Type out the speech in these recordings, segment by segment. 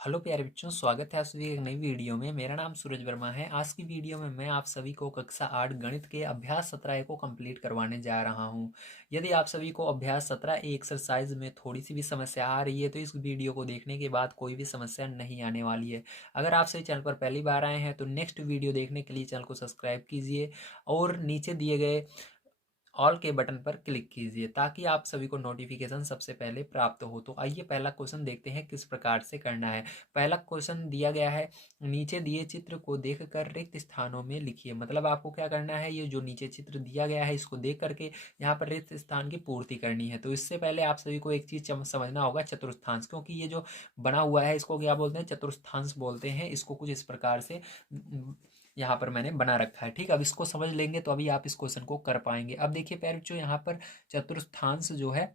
Hello प्यारे बच्चों, स्वागत है आप सभी एक नई वीडियो में। मेरा नाम सूरज वर्मा है। आज की वीडियो में मैं आप सभी को कक्षा 8 गणित के अभ्यास 17 को कंप्लीट करवाने जा रहा हूं। यदि आप सभी को अभ्यास 17 एक्सरसाइज में थोड़ी सी भी समस्या आ रही है तो इस वीडियो को देखने के बाद कोई भी समस्या नहीं आने वाली है। अगर आप सभी चैनल पर पहली बार आए हैं तो नेक्स्ट वीडियो देखने के लिए चैनल को सब्सक्राइब कीजिए और नीचे दिए गए ऑल के बटन पर क्लिक कीजिए ताकि आप सभी को नोटिफिकेशन सबसे पहले प्राप्त हो। तो आइए पहला क्वेश्चन देखते हैं किस प्रकार से करना है। पहला क्वेश्चन दिया गया है, नीचे दिए चित्र को देखकर रिक्त स्थानों में लिखिए। मतलब आपको क्या करना है, ये जो नीचे चित्र दिया गया है इसको देख करके यहाँ पर रिक्त स्थान की पूर्ति करनी है। तो इससे पहले आप सभी को एक चीज समझना होगा, चतुर्थांश। क्योंकि ये जो बना हुआ है इसको क्या बोलते हैं, चतुर्थांश बोलते हैं। इसको कुछ इस प्रकार से यहाँ पर मैंने बना रखा है। ठीक, अब इसको समझ लेंगे तो अभी आप इस क्वेश्चन को कर पाएंगे। अब देखिए प्यारे बच्चों, यहाँ पर चतुर्थांश जो है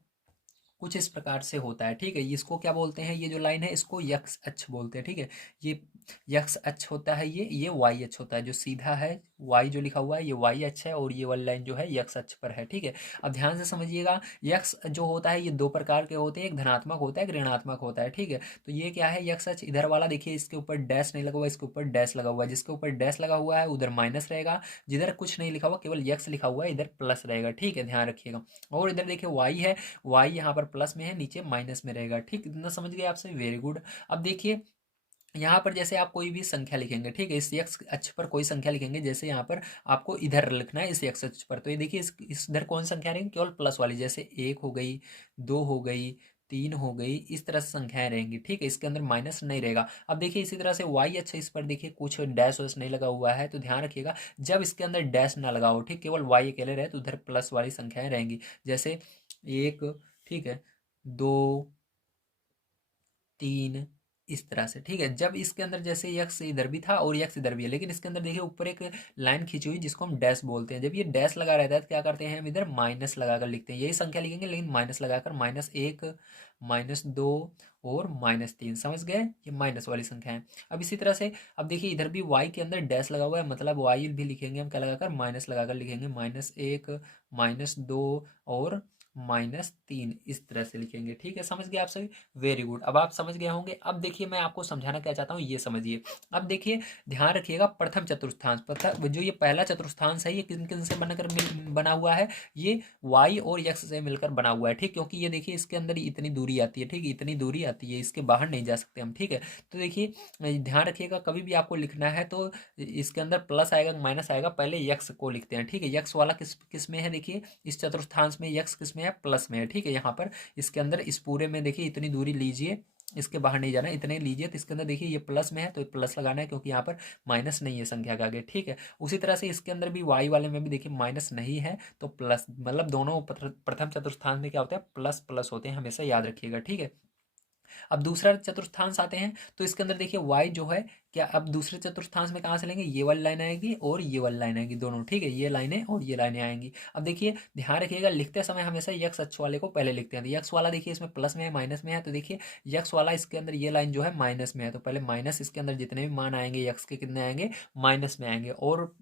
कुछ इस प्रकार से होता है। ठीक है, इसको क्या बोलते हैं, ये जो लाइन है इसको यक्स अक्ष बोलते हैं। ठीक है, ये यक्स अक्ष होता है, ये वाई अक्ष होता है। जो सीधा है वाई जो लिखा हुआ है ये वाई अक्ष है और ये वाली लाइन जो है यक्स अक्ष पर है। ठीक है, अब ध्यान से समझिएगा, यक्स जो होता है ये दो प्रकार के होते हैं, एक धनात्मक होता है, एक ऋणात्मक होता है। ठीक है, तो ये क्या है, यक्स अक्ष इधर वाला देखिए, इसके ऊपर डैश नहीं लगा हुआ, इसके ऊपर डैश लगा हुआ है। जिसके ऊपर डैश लगा हुआ है उधर माइनस रहेगा, जिधर कुछ नहीं लिखा हुआ केवल यक्स लिखा हुआ है इधर प्लस रहेगा। ठीक है, ध्यान रखिएगा। और इधर देखिए वाई है, वाई यहाँ पर प्लस में है, नीचे माइनस में रहेगा। ठीक, इतना समझ गए आप सभी, वेरी गुड। अब देखिए यहाँ पर जैसे आप कोई भी संख्या लिखेंगे, ठीक है, इस एक्स अक्ष पर कोई संख्या लिखेंगे, जैसे यहाँ पर आपको इधर लिखना है इस एक्स अक्ष पर, तो ये देखिए इस इधर कौन संख्या रहेंगी, केवल प्लस वाली। जैसे एक हो गई, दो हो गई, तीन हो गई, इस तरह से संख्याएं रहेंगी। ठीक है, इसके अंदर माइनस नहीं रहेगा। अब देखिए इसी तरह से वाई अच्छा, इस पर देखिए कुछ डैश वैश नहीं लगा हुआ है, तो ध्यान रखिएगा जब इसके अंदर डैश ना लगाओ, ठीक, केवल वाई अकेले रहे तो उधर प्लस वाली संख्याएं रहेंगी। जैसे एक, ठीक है, दो, तीन, इस तरह से। ठीक है, जब इसके अंदर जैसे यक्स इधर भी था और यक्स इधर भी है, लेकिन इसके अंदर देखिए ऊपर एक लाइन खींची हुई जिसको हम डैश बोलते हैं। जब ये डैश लगा रहता है तो क्या करते हैं, हम इधर माइनस लगाकर लिखते हैं। यही संख्या लिखेंगे लेकिन माइनस लगाकर, माइनस एक, माइनस दो और माइनस तीन। समझ गए, ये माइनस वाली संख्या है। अब इसी तरह से अब देखिए इधर भी वाई के अंदर डैश लगा हुआ है, मतलब वाई भी लिखेंगे हम क्या लगाकर, माइनस लगाकर लिखेंगे। माइनस एक, माइनस दो और माइनस तीन, इस तरह से लिखेंगे। ठीक है, समझ गए आप सभी, वेरी गुड। अब आप समझ गए होंगे। अब देखिए मैं आपको समझाना क्या चाहता हूँ, ये समझिए। अब देखिए ध्यान रखिएगा, प्रथम चतुर्थांश, प्रथम जो ये पहला चतुर्थांश है ये किन किन से बनकर बना हुआ है, ये वाई और यक्स से मिलकर बना हुआ है। ठीक, क्योंकि ये देखिए इसके अंदर इतनी दूरी आती है। ठीक, इतनी दूरी आती है, इसके बाहर नहीं जा सकते हम। ठीक है, तो देखिए ध्यान रखिएगा, कभी भी आपको लिखना है तो इसके अंदर प्लस आएगा माइनस आएगा, पहले यक्स को लिखते हैं। ठीक है, यक्स वाला किस किस में है, देखिए इस चतुर्थांश में यक्स किस में है, प्लस में है। ठीक है, यहाँ पर इसके अंदर इस पूरे में देखिए इतनी दूरी लीजिए, इसके बाहर नहीं जाना है, इतने लीजिए। तो इसके अंदर देखिए ये प्लस में है तो प्लस लगाना है, क्योंकि यहाँ पर माइनस नहीं है संख्या के आगे। ठीक है, उसी तरह से इसके अंदर भी वाई वाले में भी देखिए माइनस नहीं है तो प्लस, मतलब दोनों प्रथम चतुर्थांश में क्या होता है, प्लस प्लस होते हैं, हमेशा याद रखिएगा। ठीक है, अब दूसरा चतुर्थांश आते हैं तो इसके अंदर देखिए y जो है, क्या अब दूसरे चतुर्थांश में कहाँ से लेंगे, ये वाली लाइन आएगी और ये वाली लाइन आएगी दोनों। ठीक है, ये लाइनें और ये लाइनें आएंगी। अब देखिए ध्यान रखिएगा, लिखते समय हमेशा यक्स अक्ष वाले को पहले लिखते हैं। तो यक्स वाला देखिए इसमें प्लस में है, माइनस में है, तो देखिए यक्स वाला इसके अंदर ये लाइन जो है माइनस में है, तो पहले माइनस, इसके अंदर जितने भी मान आएंगे यक्स के कितने आएंगे, माइनस में आएंगे। और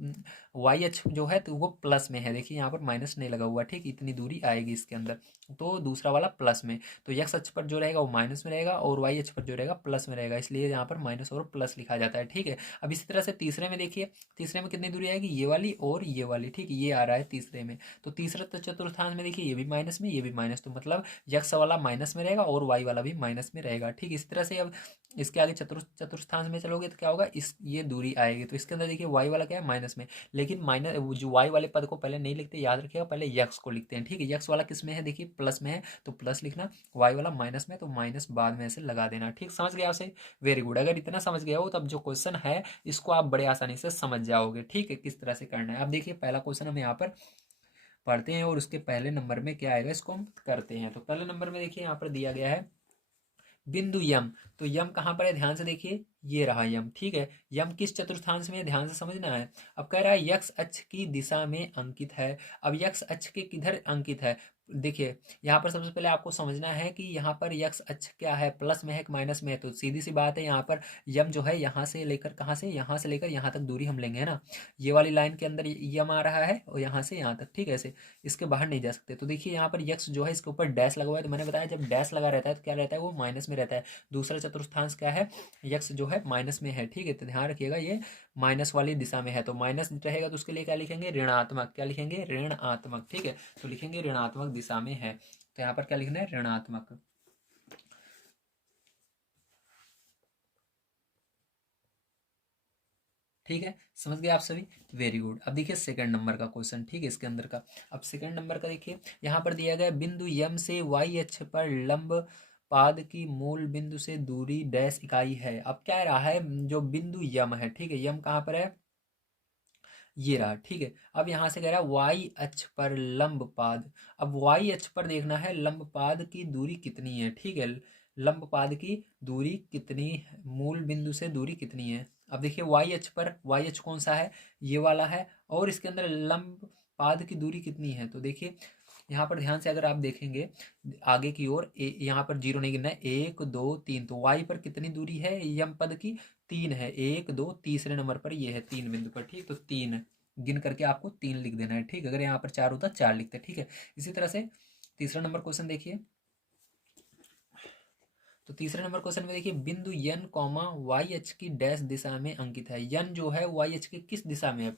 वाई अक्ष जो है तो वो प्लस में है, देखिए यहाँ पर माइनस नहीं लगा हुआ। ठीक, इतनी दूरी आएगी इसके अंदर, तो दूसरा वाला प्लस में। तो यक्स अक्ष पर जो रहेगा वो माइनस में रहेगा और वाई अक्ष पर जो रहेगा प्लस में रहेगा, इसलिए यहाँ पर माइनस और प्लस लिखा जाता है। ठीक है, अब इसी तरह से तीसरे में देखिए, तीसरे में कितनी दूरी आएगी, ये वाली और ये वाली। ठीक, ये आ रहा है तीसरे में। तो तीसरा तो चतुर्थांश में देखिए ये भी माइनस में, ये भी माइनस, तो मतलब यक्स वाला माइनस में रहेगा और वाई वाला भी माइनस में रहेगा। ठीक, इसी तरह से अब इसके आगे चतुर्थांश में चलोगे तो क्या होगा, इस ये दूरी आएगी। तो इसके अंदर देखिए वाई वाला क्या है, माइनस में, लेकिन माइनस जो वाई वाले पद को पहले नहीं लिखते, याद रखिएगा, पहले यक्स को लिखते हैं। ठीक है, यक्स वाला किस में है, देखिए प्लस में है तो प्लस लिखना, वाई वाला माइनस में तो माइनस बाद में ऐसे लगा देना। ठीक, समझ गया आपसे, वेरी गुड। अगर इतना समझ गया हो तब जो क्वेश्चन है इसको आप बड़े आसानी से समझ जाओगे। ठीक है, किस तरह से करना है। अब देखिए पहला क्वेश्चन हम यहाँ पर पढ़ते हैं और उसके पहले नंबर में क्या आएगा इसको हम करते हैं। तो पहले नंबर में देखिए यहाँ पर दिया गया है बिंदु यम। तो यम कहाँ पर है, ध्यान से देखिए, ये रहा यम। ठीक है, यम किस चतुर्थांश में है, ध्यान से समझना है। अब कह रहा है यक्स अक्ष की दिशा में अंकित है। अब यक्स अक्ष के किधर अंकित है, देखिए यहाँ पर सबसे पहले आपको समझना है कि यहाँ पर यक्स अक्ष क्या है, प्लस में है कि माइनस में है। तो सीधी सी बात है, यहाँ पर यम जो है यहाँ से लेकर कहाँ से, यहाँ से लेकर यहाँ तक दूरी हम लेंगे, है ना। ये वाली लाइन के अंदर यम आ रहा है और यहाँ से यहाँ तक, ठीक है, ऐसे इसके बाहर नहीं जा सकते। तो देखिए यहाँ पर यक्स जो है इसके ऊपर डैश लगा हुआ है, तो मैंने बताया जब डैश लगा रहता है तो क्या रहता है, वो माइनस में रहता है। दूसरा चतुर्थांश क्या है, यक्स जो है माइनस में है, ठीक है। तो ध्यान रखिएगा ये माइनस वाली दिशा में है, तो माइनस रहेगा तो उसके लिए क्या लिखेंगे, ऋणात्मक। क्या लिखेंगे, ऋणात्मक, ठीक है। तो लिखेंगे ऋणात्मक दिशा में है, तो यहाँ पर क्या लिखना है, ऋणात्मक। ठीक है, समझ गए आप सभी, वेरी गुड। अब देखिए सेकंड नंबर का क्वेश्चन, ठीक है, इसके अंदर का। अब सेकंड नंबर का देखिए, यहाँ पर दिया गया बिंदु यम से वाई अक्ष पर लंब पाद की मूल बिंदु से दूरी डैश इकाई है। अब क्या रहा है, जो बिंदु यम है, ठीक है, यम कहाँ पर है, ये रहा, ठीक है। अब यहाँ से कह रहा है वाई अक्ष पर लंब पाद। अब वाई अक्ष पर देखना है लंब पाद की दूरी कितनी है, ठीक है, लंब पाद की दूरी कितनी है, मूल बिंदु से दूरी कितनी है। अब देखिए वाई अक्ष पर, वाई अक्ष कौन सा है, ये वाला है, और इसके अंदर लंब पाद की दूरी कितनी है। तो देखिए यहाँ पर ध्यान से अगर आप देखेंगे आगे की ओर, यहाँ पर जीरो नहीं गिनना है, 1 2 3, तो वाई पर कितनी दूरी है यम पद की, 3 है, 1 2, तीसरे नंबर पर ये है 3 बिंदु पर, ठीक। तो 3 गिन करके आपको 3 लिख देना है, ठीक। अगर यहाँ पर 4 होता 4 लिखते, ठीक है। इसी तरह से तीसरा नंबर क्वेश्चन देखिए। तो तीसरे नंबर क्वेश्चन में देखिए बिंदु यन कॉमा वाई अक्ष की डैश दिशा में अंकित है। यन जो है वाई अक्ष की किस दिशा में है,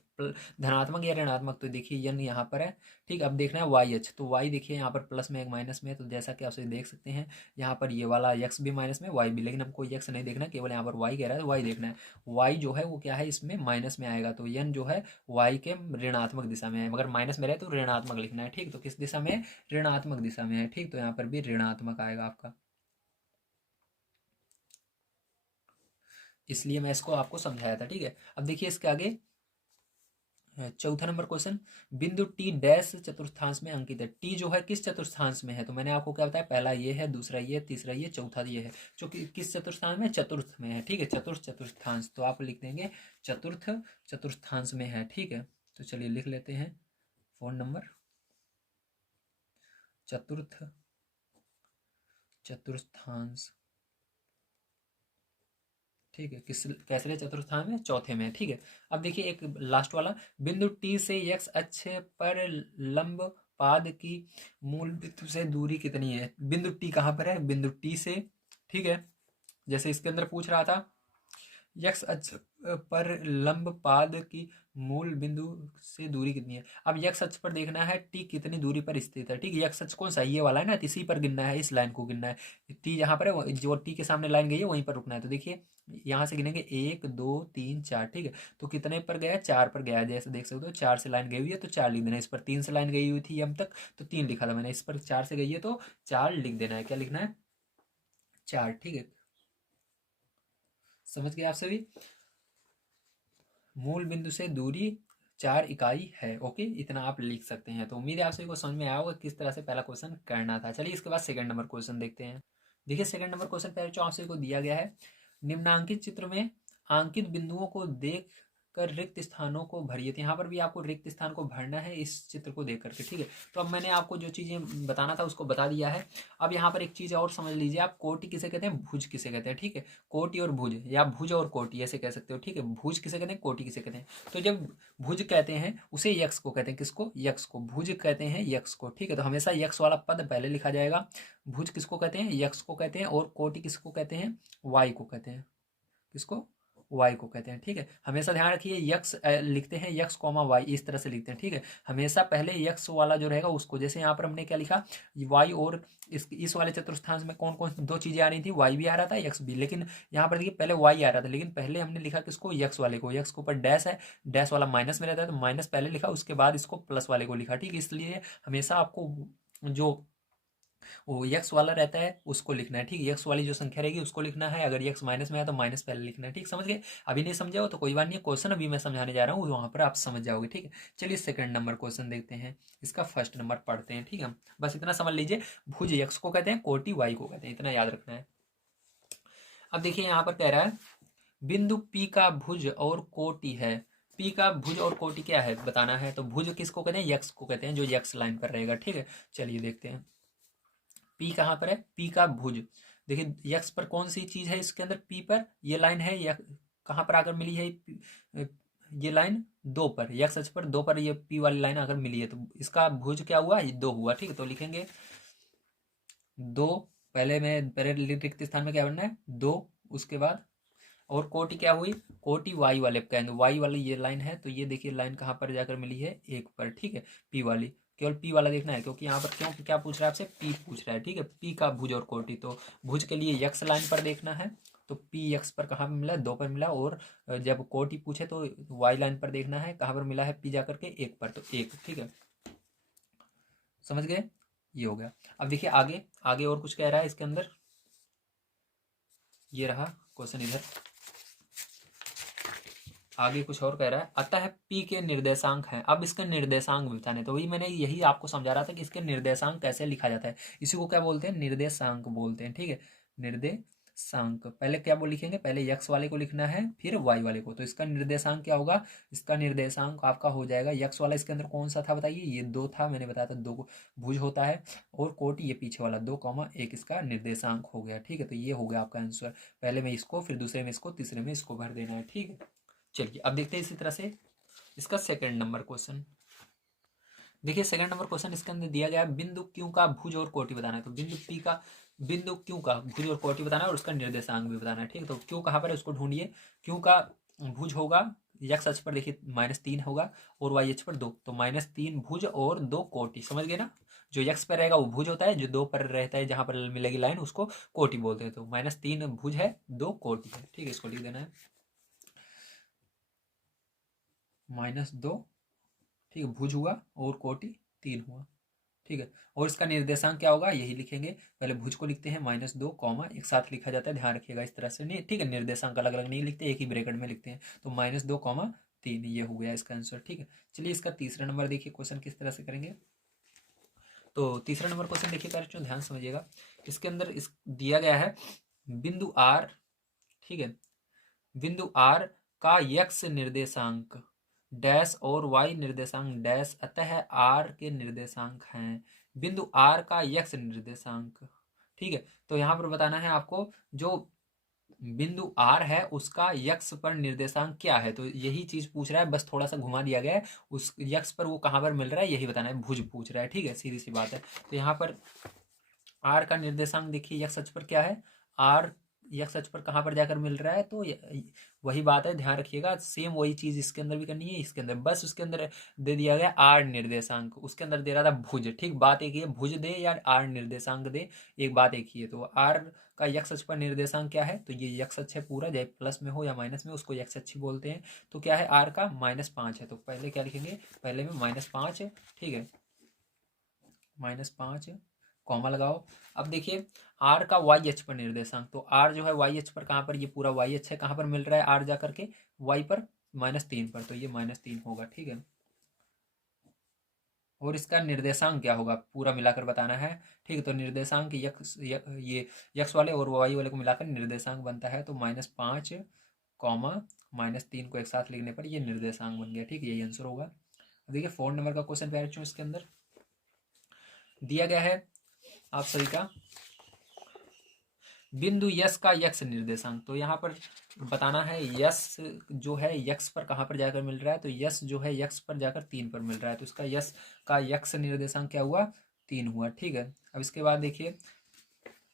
धनात्मक या ऋणात्मक। तो देखिए यन यहाँ पर है, ठीक। अब देखना है वाई अक्ष, तो वाई देखिए यहाँ पर प्लस में एक माइनस में है, तो जैसा कि आप सभी देख सकते हैं यहाँ पर ये वाला यक्स भी माइनस में, वाई भी, लेकिन हमको यक्स नहीं देखना है, केवल यहाँ पर वाई कह रहा है, तो वाई देखना है। वाई जो है वो क्या है, इसमें माइनस में आएगा, तो यन जो है वाई के ऋणात्मक दिशा में है, मगर माइनस में रहे तो ऋणात्मक लिखना है, ठीक। तो किस दिशा में, ऋणात्मक दिशा में है, ठीक। तो यहाँ पर भी ऋणात्मक आएगा आपका, इसलिए मैं इसको आपको समझाया था, ठीक है। अब देखिए इसके आगे चौथा नंबर क्वेश्चन, बिंदु टी डैश चतुर्थांश में अंकित है। टी जो है किस चतुर्थांश में है, तो मैंने आपको क्या बताया, पहला ये है, दूसरा ये, तीसरा ये, चौथा ये है, जो कि किस चतुर्थांश में, चतुर्थ में है, ठीक है, चतुर्थ चतुर्थांश। तो आप लिख देंगे चतुर्थ चतुर्थांश में है, ठीक है। तो चलिए लिख लेते हैं फोन नंबर, चतुर्थ चतुर्थांश, ठीक है, किस कैसरे चतुर्थांश में, चौथे में, ठीक है। अब देखिए एक लास्ट वाला, बिंदु टी से यक्स अक्ष पर लंब पाद की मूल बिंदु से दूरी कितनी है। बिंदु टी कहाँ पर है, बिंदु टी से, ठीक है, जैसे इसके अंदर पूछ रहा था यक्स अक्ष पर लंब पाद की मूल बिंदु से दूरी कितनी है। अब यक्स अक्ष पर देखना है टी कितनी दूरी पर स्थित है, ठीक है। यक्स अक्ष कौन सा, ये वाला है ना, इसी पर गिनना है, इस लाइन को गिनना है। टी जहाँ पर है, जो टी के सामने लाइन गई है वहीं पर रुकना है। तो देखिए यहाँ से गिनेंगे 1 2 3 4, ठीक है। तो कितने पर गया, 4 पर गया है, जैसे देख सकते हो 4 से लाइन गई हुई है तो 4 लिख देना है। इस पर 3 से लाइन गई हुई थी यम तक, तो 3 लिखा था मैंने, इस पर 4 से गई है तो 4 लिख देना है। क्या लिखना है, 4, ठीक है। समझ गए आप सभी, मूल बिंदु से दूरी 4 इकाई है, ओके, इतना आप लिख सकते हैं। तो उम्मीद है आप सभी को समझ में आया होगा किस तरह से पहला क्वेश्चन करना था। चलिए इसके बाद सेकंड नंबर क्वेश्चन देखते हैं। देखिए सेकंड नंबर क्वेश्चन पहले जो आप सभी को दिया गया है, निम्नांकित चित्र में अंकित बिंदुओं को देख कर रिक्त स्थानों को भरिए। तो यहाँ पर भी आपको रिक्त स्थान को भरना है इस चित्र को देख करके, ठीक है। तो अब मैंने आपको जो चीज़ें बताना था उसको बता दिया है। अब यहाँ पर एक चीज़ और समझ लीजिए, आप कोटि किसे कहते हैं, भुज किसे कहते हैं, ठीक है। कोटि और भुज, या भुज और कोटि ऐसे कह सकते हो, ठीक है। भुज किसे कहते हैं, कोटि किसे कहते हैं। तो जब भुज कहते हैं उसे यक्स को कहते हैं, किसको, यक्स को। भुज कहते हैं यक्स को, ठीक है। तो हमेशा यक्स वाला पद पहले लिखा जाएगा। भुज किसको कहते हैं, यक्स को कहते हैं, और कोटि किसको कहते हैं, वाई को कहते हैं, किसको, वाई को कहते हैं, ठीक है। हमेशा ध्यान रखिए यक्स लिखते हैं यक्स कॉमा वाई, इस तरह से लिखते हैं, ठीक है। हमेशा पहले यक्स वाला जो रहेगा उसको, जैसे यहाँ पर हमने क्या लिखा, वाई, और इस वाले चतुर्थांश में कौन कौन दो चीजें आ रही थी, वाई भी आ रहा था यक्स भी, लेकिन यहाँ पर देखिए पहले वाई आ रहा था, लेकिन पहले हमने लिखा किसको, यक्स वाले को। यक्स के ऊपर डैश है, डैश वाला माइनस में रहता है, तो माइनस पहले लिखा, उसके बाद इसको प्लस वाले को लिखा, ठीक है। इसलिए हमेशा आपको जो वो यक्स वाला रहता है उसको लिखना है, ठीक है। यक्स वाली जो संख्या रहेगी उसको लिखना है, अगर यक्स माइनस में है तो माइनस पहले लिखना है, ठीक, समझ गए। अभी नहीं समझे हो तो कोई बात नहीं, क्वेश्चन अभी मैं समझाने जा रहा हूँ, वहां पर आप समझ जाओगे, ठीक है। चलिए सेकंड नंबर क्वेश्चन देखते हैं, इसका फर्स्ट नंबर पढ़ते हैं, ठीक है। बस इतना समझ लीजिए, भुज यक्स को कहते हैं, कोटि वाई को कहते हैं, इतना याद रखना है। अब देखिए यहाँ पर कह रहा है बिंदु पी का भुज और कोटि है पी का भुज और कोटि क्या है बताना है। तो भुज किसको कहते हैं, यक्स को कहते हैं, जो यक्स लाइन पर रहेगा। ठीक है, चलिए देखते हैं पी कहाँ पर है। पी का भुज देखिए यक्स पर कौन सी चीज है, इसके अंदर पी पर ये लाइन है, या कहाँ पर आकर मिली है ये लाइन, दो पर, यक्स अक्ष पर दो पर ये पी वाली लाइन आकर मिली है, तो इसका भुज क्या हुआ, ये दो हुआ। ठीक है, तो लिखेंगे दो, पहले रिक्त स्थान में क्या बनना है, दो, उसके बाद और कोटि क्या हुई, कोटि वाई वाले कहेंगे, वाई वाली ये लाइन है, तो ये देखिए लाइन कहाँ पर जाकर मिली है, एक पर। ठीक है, पी वाली, केवल पी वाला देखना है, क्योंकि यहाँ पर क्यों क्या पूछ रहा है आपसे, पी पूछ रहा है। ठीक है, पी का भुज और कोटि, तो भुज के लिए यक्स लाइन पर देखना है, तो पी यक्स पर कहाँ पर मिला, दो पर मिला, और जब कोटि पूछे तो वाई लाइन पर देखना है, कहाँ पर मिला है, पी जाकर के एक पर, तो एक। ठीक है, समझ गए, ये हो गया। अब देखिए आगे, आगे और कुछ कह रहा है इसके अंदर, ये रहा क्वेश्चन इधर, आगे कुछ और कह रहा है, अतः पी के निर्देशांक हैं। अब इसके निर्देशांक भी बताने, तो वही मैंने यही आपको समझा रहा था कि इसके निर्देशांक कैसे लिखा जाता है, इसी को क्या बोलते हैं, निर्देशांक बोलते हैं। ठीक है, निर्देशांक पहले क्या बोल लिखेंगे, पहले यक्स वाले को लिखना है, फिर वाई वाले को, तो इसका निर्देशांक क्या होगा, इसका निर्देशांक आपका हो जाएगा यक्स वाला, इसके अंदर कौन सा था बताइए, ये दो था, मैंने बताया था दो को भुज होता है, और कोटि ये पीछे वाला 2, 1 इसका निर्देशांक हो गया। ठीक है, तो ये हो गया आपका आंसर, पहले में इसको, फिर दूसरे में इसको, तीसरे में इसको भर देना है। ठीक है, चलिए अब देखते हैं इसी तरह से इसका सेकंड नंबर क्वेश्चन। देखिए सेकंड नंबर क्वेश्चन इसके अंदर दिया गया है, बिंदु क्यू का भुज और कोटि बताना है। तो बिंदु पी का, बिंदु क्यू का भुज और कोटि बताना है, और उसका निर्देशांक भी बताना है। ठीक है, तो क्यू कहाँ पर है उसको ढूंढिए। क्यू का भुज होगा यक्स अक्ष पर देखिए -3 होगा, और वाई अक्ष पर 2, तो -3 भुज और 2 कोटि, समझ गए ना। जो यक्स पर रहेगा वो भुज होता है, जो 2 पर रहता है जहां पर मिलेगी लाइन उसको कोटि बोलते हैं। तो -3 भुज है, 2 कोटि है। ठीक है, इसको लिख देना है -2। ठीक है, भुज हुआ और कोटि 3 हुआ। ठीक है, और इसका निर्देशांक क्या होगा, यही लिखेंगे, पहले भुज को लिखते हैं -2 कॉमा, एक साथ लिखा जाता है, ध्यान रखिएगा इस तरह से नहीं। ठीक है, निर्देशांक अलग अलग नहीं लिखते, एक ही ब्रैकेट में लिखते हैं, तो -2, 3 ये हो गया इसका आंसर। ठीक है, चलिए इसका तीसरा नंबर देखिए क्वेश्चन किस तरह से करेंगे। तो तीसरा नंबर क्वेश्चन देखिए प्यारे, ध्यान समझिएगा, इसके अंदर इस दिया गया है बिंदु आर। ठीक है, बिंदु आर का यक्स निर्देशांक डैश और वाई निर्देशांक डैश, अतः आर के निर्देशांक हैं। बिंदु आर का यक्स निर्देशांक। ठीक है, तो यहां पर बताना है आपको, जो बिंदु आर है उसका यक्स पर निर्देशांक क्या है, तो यही चीज पूछ रहा है, बस थोड़ा सा घुमा दिया गया है, उस यक्स पर वो कहां पर मिल रहा है यही बताना है, भुज पूछ रहा है। ठीक है, सीधी सी बात है। तो यहाँ पर आर का निर्देशांक देखिए यक्स अक्ष पर क्या है, आर यक्स अक्ष पर कहाँ पर जाकर मिल रहा है, तो वही बात है, ध्यान रखिएगा, सेम वही चीज इसके अंदर भी करनी है, इसके अंदर बस उसके अंदर दे दिया गया आर निर्देशांक, उसके अंदर दे रहा था भुज। ठीक, बात एक ही है, भुज दे या आर निर्देशांक दे, एक बात एक ही है। तो आर का यक्स अक्ष पर निर्देशांक क्या है, तो ये यक्स अक्ष है पूरा, चाहे प्लस में हो या माइनस में, उसको यक्स अक्ष बोलते हैं। तो क्या है, आर का -5 है, तो पहले क्या लिखेंगे, पहले में -5। ठीक है, -5 कॉमा लगाओ। अब देखिए आर का वाई एच पर निर्देशांक, तो आर जो है वाई एच पर कहाँ पर, ये पूरा वाई एच है, कहाँ पर मिल रहा है आर जा करके, वाई पर -3 पर, तो ये -3 होगा। ठीक है, और इसका निर्देशांक क्या होगा पूरा मिलाकर बताना है। ठीक है, तो निर्देशांक ये यक्स वाले और वाई वाले को मिलाकर निर्देशांक बनता है, तो -5 कॉमा -3 को एक साथ लिखने पर ये निर्देशांक बन गया। ठीक है, यही आंसर होगा। अब देखिए 4 नंबर का क्वेश्चन पे इसके अंदर दिया गया है आप सभी का, बिंदु यस का यक्स निर्देशांक। तो यहाँ पर बताना है यस जो है यक्स पर कहाँ पर जाकर मिल रहा है, तो यस जो है यक्स पर जाकर 3 पर मिल रहा है, तो इसका यस का यक्स निर्देशांक क्या हुआ, 3 हुआ। ठीक है, अब इसके बाद देखिए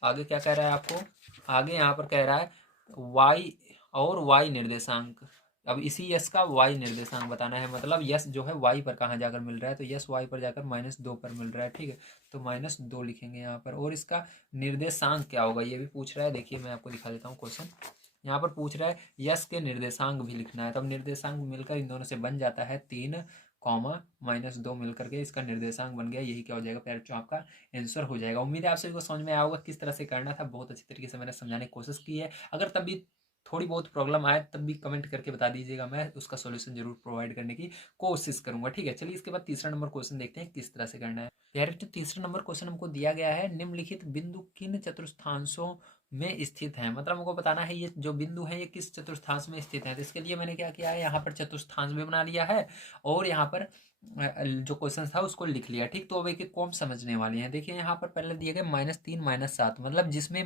आगे क्या कह रहा है आपको, आगे यहाँ पर कह रहा है वाई और वाई निर्देशांक। अब इसी यस का वाई निर्देशांक बताना है, मतलब यस जो है वाई पर कहाँ जाकर मिल रहा है, तो यस वाई पर जाकर -2 पर मिल रहा है। ठीक है, तो -2 लिखेंगे यहाँ पर, और इसका निर्देशांक क्या होगा ये भी पूछ रहा है। देखिए मैं आपको दिखा देता हूँ क्वेश्चन, यहाँ पर पूछ रहा है यस के निर्देशांक भी लिखना है, तब निर्देशांक मिलकर इन दोनों से बन जाता है 3 कॉमा -2 मिल करके इसका निर्देशांक बन गया, यही क्या हो जाएगा प्यारे बच्चों आपका आंसर हो जाएगा। उम्मीद है आप सभी को समझ में आया होगा किस तरह से करना था, बहुत अच्छी तरीके से मैंने समझाने की कोशिश की है। अगर तब भी थोड़ी बहुत प्रॉब्लम आए तब भी कमेंट करके बता दीजिएगा, मैं उसका सॉल्यूशन जरूर प्रोवाइड करने की कोशिश करूंगा। ठीक है, चलिए इसके बाद तीसरा नंबर क्वेश्चन देखते हैं किस तरह से करना है। यार तो तीसरा नंबर क्वेश्चन हमको दिया गया है, निम्नलिखित बिंदु किन चतुर्थांशों में स्थित हैं, मतलब हमको बताना है ये जो बिंदु है ये किस चतुर्थांश में स्थित है। तो इसके लिए मैंने क्या किया है, यहाँ पर चतुर्थांश भी बना लिया है और यहाँ पर जो क्वेश्चन था उसको लिख लिया। ठीक, तो अब एक एक को हम समझने वाले हैं। देखिए यहाँ पर पहले दिए गए -3 -7, मतलब जिसमें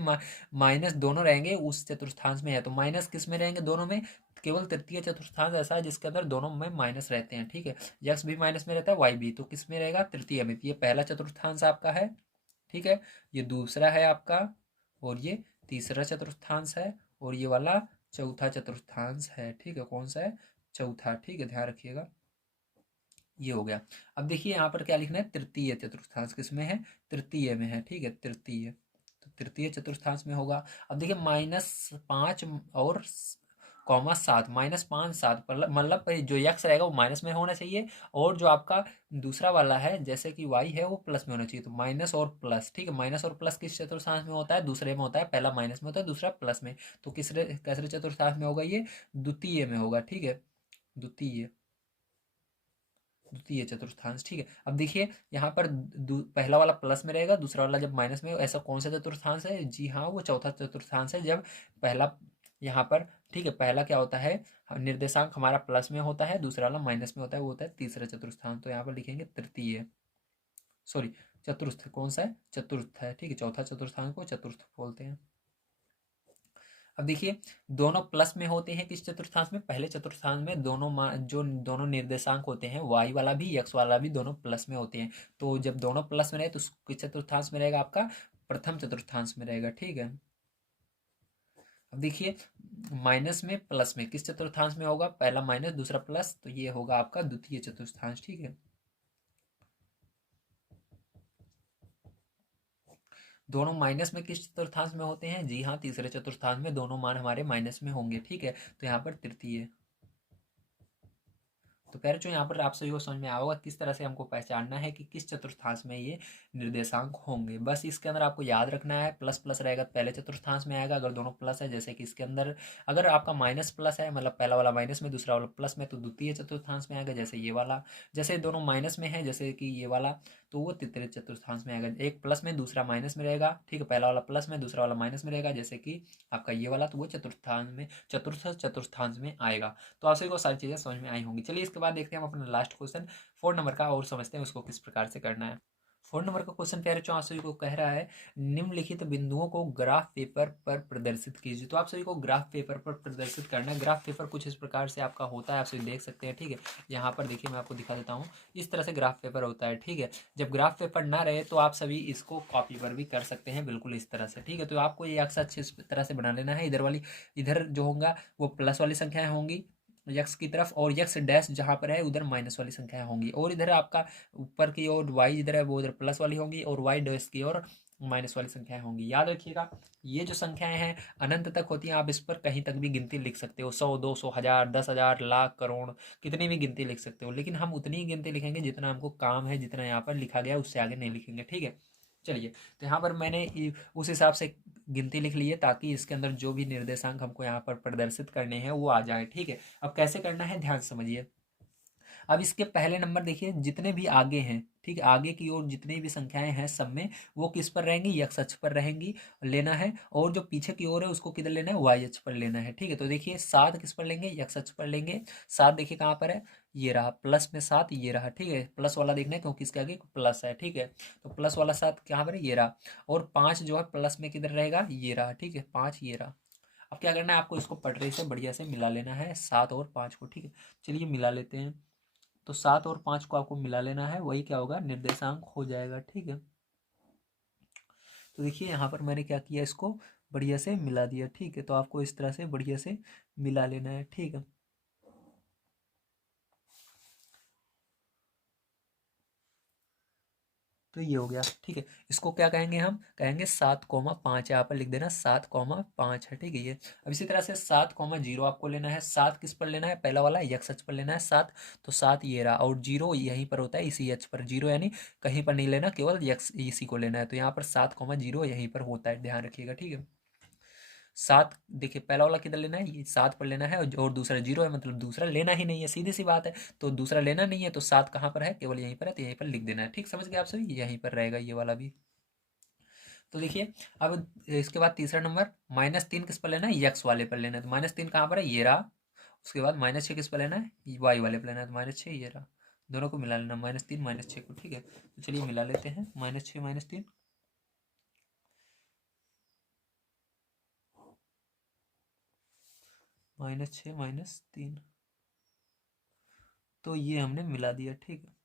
माइनस दोनों रहेंगे उस चतुर्थांश में है। तो माइनस किस में रहेंगे, दोनों में। केवल तृतीय चतुर्थांश ऐसा है जिसके अंदर दोनों में माइनस रहते हैं। ठीक है, यक्स भी माइनस में रहता है, वाई भी, तो किस में रहेगा, तृतीय में। तो ये पहला चतुर्थांश आपका है। ठीक है, ये दूसरा है आपका, और ये तीसरा चतुर्थांश है, और ये वाला चौथा चतुर्थांश है। ठीक है, कौन सा है, चौथा। ठीक है, ध्यान रखिएगा, ये हो गया। अब देखिए यहाँ पर क्या लिखना है, तृतीय चतुर्थांश किसमें है, तृतीय में है। ठीक है, तृतीय, तो तृतीय चतुर्थांश में होगा। अब देखिए -5 और -7, -5 7, मतलब जो यक्स रहेगा वो माइनस में होना चाहिए, और जो आपका दूसरा वाला है जैसे कि वाई है वो प्लस में होना चाहिए। तो माइनस और प्लस, ठीक है, माइनस और प्लस किस चतुर्थांश में होता है, दूसरे में होता है। पहला माइनस में होता है, दूसरा प्लस में। तो किसरे कैसरे चतुर्थांश में होगा, ये द्वितीय में होगा। ठीक है, द्वितीय, द्वितीय चतुर्थांश। ठीक है, अब देखिए यहाँ पर पहला वाला प्लस में रहेगा, दूसरा वाला जब माइनस में हो, ऐसा कौन सा चतुर्थांश है, जी हाँ वो चौथा चतुर्थांश है। जब पहला यहाँ पर, ठीक है, पहला क्या होता है, निर्देशांक हमारा प्लस में होता है, दूसरा वाला माइनस में होता है, वो होता है तीसरा चतुर्थांश। तो यहाँ पर लिखेंगे तृतीय, सॉरी चतुर्थ, कौन सा है, चतुर्थ है। ठीक है, चौथा चतुर्थांश को चतुर्थ बोलते हैं। अब देखिए दोनों प्लस में होते हैं किस चतुर्थांश में, पहले चतुर्थांश में दोनों जो दोनों निर्देशांक होते हैं, वाई वाला भी यक्स वाला भी, दोनों प्लस में होते हैं। तो जब दोनों प्लस में रहे तो किस चतुर्थांश में रहेगा, आपका प्रथम चतुर्थांश में रहेगा। ठीक है, अब देखिए माइनस में प्लस में किस चतुर्थांश में होगा, पहला माइनस दूसरा प्लस, तो ये होगा आपका द्वितीय चतुर्थांश। ठीक है, दोनों माइनस में किस चतुर्थांश में होते हैं, जी हाँ तीसरे चतुर्थांश में दोनों मान हमारे माइनस में होंगे। ठीक है, तो यहाँ पर तृतीय। तो कह रहे जो यहाँ पर आप सभी को समझ में आया होगा किस तरह से हमको पहचानना है कि किस चतुर्थांश में ये निर्देशांक होंगे। बस इसके अंदर आपको याद रखना है, प्लस प्लस रहेगा तो पहले चतुर्थांश में आएगा, अगर दोनों प्लस है जैसे कि इसके अंदर, अगर आपका माइनस प्लस है, मतलब पहला वाला माइनस में दूसरा वाला प्लस में, तो द्वितीय चतुर्थांश में आएगा, जैसे ये वाला। जैसे दोनों माइनस में है जैसे कि ये वाला, तो वो तृतीय चतुर्थांश में आएगा। एक प्लस में दूसरा माइनस में रहेगा, ठीक है, पहला वाला प्लस में दूसरा वाला माइनस में रहेगा, जैसे कि आपका ये वाला, तो वो चतुर्थांश में, चतुर्थ चतुर्थांश में आएगा। तो आप सभी को सारी चीज़ें समझ में आई होंगी। चलिए इसके बाद देखते हैं हम अपना लास्ट क्वेश्चन 4 नंबर का, और समझते हैं उसको किस प्रकार से करना है। 4 नंबर का क्वेश्चन प्यारे बच्चों आप सभी को कह रहा है, निम्नलिखित बिंदुओं को ग्राफ पेपर पर प्रदर्शित कीजिए। तो आप सभी को ग्राफ पेपर पर प्रदर्शित करना है। ग्राफ पेपर कुछ इस प्रकार से आपका होता है, आप सभी देख सकते हैं। ठीक है, यहाँ पर देखिए मैं आपको दिखा देता हूँ, इस तरह से ग्राफ पेपर होता है। ठीक है, जब ग्राफ पेपर ना रहे तो आप सभी इसको कॉपी पर भी कर सकते हैं, बिल्कुल इस तरह से। ठीक है, तो आपको ये अक्स अच्छी इस तरह से बना लेना है। इधर वाली, इधर जो होगा वो प्लस वाली संख्याएं होंगी यक्स की तरफ, और यक्स डैश जहाँ पर है उधर माइनस वाली संख्याएं होंगी, और इधर आपका ऊपर की ओर वाई इधर है वो उधर प्लस वाली होंगी, और वाई डैश की ओर माइनस वाली संख्याएं होंगी। याद रखिएगा ये जो संख्याएं हैं अनंत तक होती हैं, आप इस पर कहीं तक भी गिनती लिख सकते हो, 100 200 1000 10,000 लाख करोड़, कितनी भी गिनती लिख सकते हो, लेकिन हम उतनी ही गिनती लिखेंगे जितना हमको काम है, जितना यहाँ पर लिखा गया उससे आगे नहीं लिखेंगे। ठीक है, चलिए, तो यहाँ पर मैंने उस हिसाब से गिनती लिख ली है, ताकि इसके अंदर जो भी निर्देशांक हमको यहाँ पर प्रदर्शित करने हैं वो आ जाए। ठीक है, अब कैसे करना है ध्यान से समझिए। अब इसके पहले नंबर देखिए, जितने भी आगे हैं, ठीक है, आगे की ओर जितनी भी संख्याएं हैं सब में, वो किस पर रहेंगी, यक्स अक्ष पर रहेंगी, लेना है। और जो पीछे की ओर है उसको किधर लेना है, वाई अक्ष पर लेना है। ठीक है, तो देखिए 7 किस पर लेंगे, यक्स अक्ष पर लेंगे। 7 देखिए कहाँ पर है, ये रहा, प्लस में 7 ये रहा। ठीक है, प्लस वाला देखना है क्योंकि इसके आगे प्लस है। ठीक है, तो प्लस वाला 7 कहाँ पर है, ये रहा। और 5 जो है प्लस में किधर रहेगा, ये रहा। ठीक है, 5 ये रहा। अब क्या करना है आपको, इसको पटरी से बढ़िया से मिला लेना है, 7 और 5 को। ठीक है, चलिए मिला लेते हैं। तो 7 और 5 को आपको मिला लेना है, वही क्या होगा, निर्देशांक हो जाएगा। ठीक है, तो देखिए यहाँ पर मैंने क्या किया, इसको बढ़िया से मिला दिया। ठीक है, तो आपको इस तरह से बढ़िया से मिला लेना है। ठीक है, तो ये हो गया। ठीक है, इसको क्या कहेंगे, हम कहेंगे 7,5, यहाँ पर लिख देना 7,5 है। ठीक है, ये अब इसी तरह से 7,0 आपको लेना है। 7 किस पर लेना है, पहला वाला यक्स अक्ष पर लेना है 7, तो 7 ये रहा, और 0 यहीं पर होता है इसी अक्ष पर, 0 यानी कहीं पर नहीं लेना, केवल यक्स इसी को लेना है। तो यहाँ पर 7,0 यहीं पर होता है, ध्यान रखिएगा। ठीक है, 7 देखिए पहला वाला किधर लेना है, ये 7 पर लेना है, और दूसरा 0 है, मतलब दूसरा लेना ही नहीं है, सीधी सी बात है। तो दूसरा लेना नहीं है, तो 7 कहाँ पर है, केवल यहीं पर है, तो यहीं पर लिख देना है। ठीक, समझ गए आप सभी, यहीं पर रहेगा ये वाला भी। तो देखिए अब इसके बाद तीसरा नंबर -3 किस पर लेना है, यक्स वाले पर लेना है। तो -3 कहाँ पर है, ये रहा। उसके बाद -6 किस पर लेना है, वाई वाले पर लेना है। तो -6 ये रहा, दोनों को मिला लेना, -3 -6 को। ठीक है, तो चलिए मिला लेते हैं, -6 -3, -6 -3, तो ये हमने मिला दिया। ठीक है,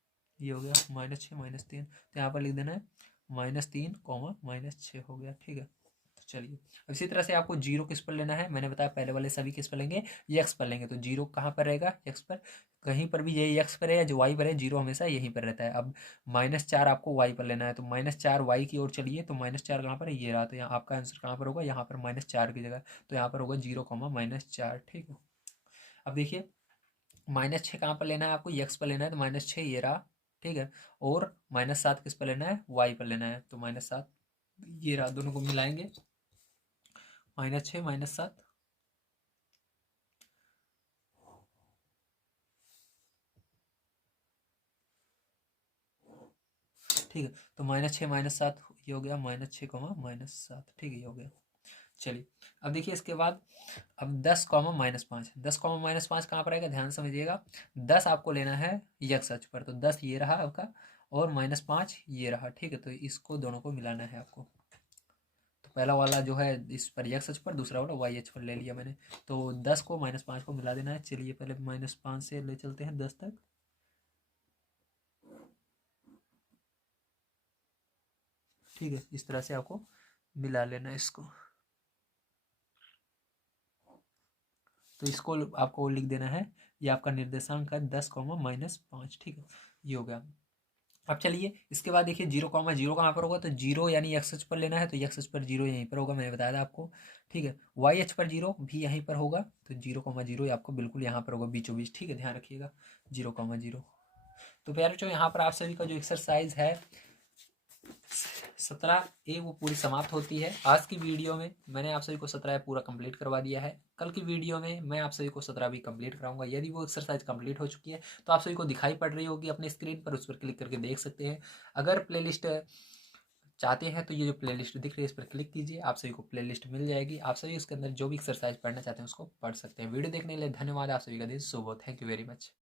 ये हो गया -6 -3। तो यहाँ पर लिख देना है -3 -6 हो गया। ठीक है, तो चलिए अब इसी तरह से आपको जीरो किस पर लेना है, मैंने बताया पहले वाले सभी किस पर लेंगे, यक्स पर लेंगे। तो जीरो कहाँ पर रहेगा, यक्स पर। कहीं पर भी ये यक्स पर है या जो वाई पर है, जीरो हमेशा यहीं पर रहता है। अब -4 आपको वाई पर लेना है, तो -4 वाई की ओर चलिए। तो -4 कहाँ पर है, ये रहा। तो यहाँ आपका आंसर कहाँ पर होगा, यहाँ पर -4 की जगह। तो यहाँ पर होगा 0 -4। ठीक है, अब देखिए -6 कहाँ पर लेना है आपको, यक्स पर लेना है। तो -6 ये रहा। ठीक है, और -7 किस पर लेना है, वाई पर लेना है। तो -7 ये रहा, दोनों को मिलाएंगे, -6 -7। ठीक है, तो -6 -7 ये हो गया, -6 -7। ठीक है, ये हो गया। चलिए अब देखिए इसके बाद, अब 10 -5, 10 -5 कहाँ पर आएगा, ध्यान समझिएगा। 10 आपको लेना है यक्स अक्ष पर, तो 10 ये रहा आपका, और -5 ये रहा। ठीक है, तो इसको दोनों को मिलाना है आपको। तो पहला वाला जो है इस पर यक्स अक्ष पर, दूसरा वाला वाई अक्ष पर ले लिया मैंने। तो 10 को -5 को मिला देना है। चलिए पहले -5 से ले चलते हैं 10 तक। ठीक है, इस तरह से आपको मिला लेना है इसको। तो इसको आपको लिख देना है, ये आपका निर्देशांक है 10 -5। ठीक है, ये हो गया। अब चलिए इसके बाद देखिए 0 कहाँ पर होगा, तो जीरो यानी एक्स एच पर लेना है। तो एक्स एच पर जीरो यहीं पर होगा, मैंने बताया था आपको। ठीक है, वाई एच पर जीरो भी यहीं पर होगा। तो 0 0 आपको बिल्कुल यहाँ पर होगा, बीचों बीच। ठीक है, ध्यान रखिएगा, 0 0। तो प्यारे जो यहाँ पर आप सभी का जो एक्सरसाइज है 17A वो पूरी समाप्त होती है। आज की वीडियो में मैंने आप सभी को 17A पूरा कंप्लीट करवा दिया है। कल की वीडियो में मैं आप सभी को 17 भी कंप्लीट कराऊंगा। यदि वो एक्सरसाइज कंप्लीट हो चुकी है तो आप सभी को दिखाई पड़ रही होगी अपने स्क्रीन पर, उस पर क्लिक करके देख सकते हैं। अगर प्लेलिस्ट चाहते हैं तो ये जो प्लेलिस्ट दिख रही है इस पर क्लिक कीजिए, आप सभी को प्लेलिस्ट मिल जाएगी। आप सभी उसके अंदर जो भी एक्सरसाइज पढ़ना चाहते हैं उसको पढ़ सकते हैं। वीडियो देखने के लिए धन्यवाद। आप सभी का दिन शुभ हो। Thank you very much.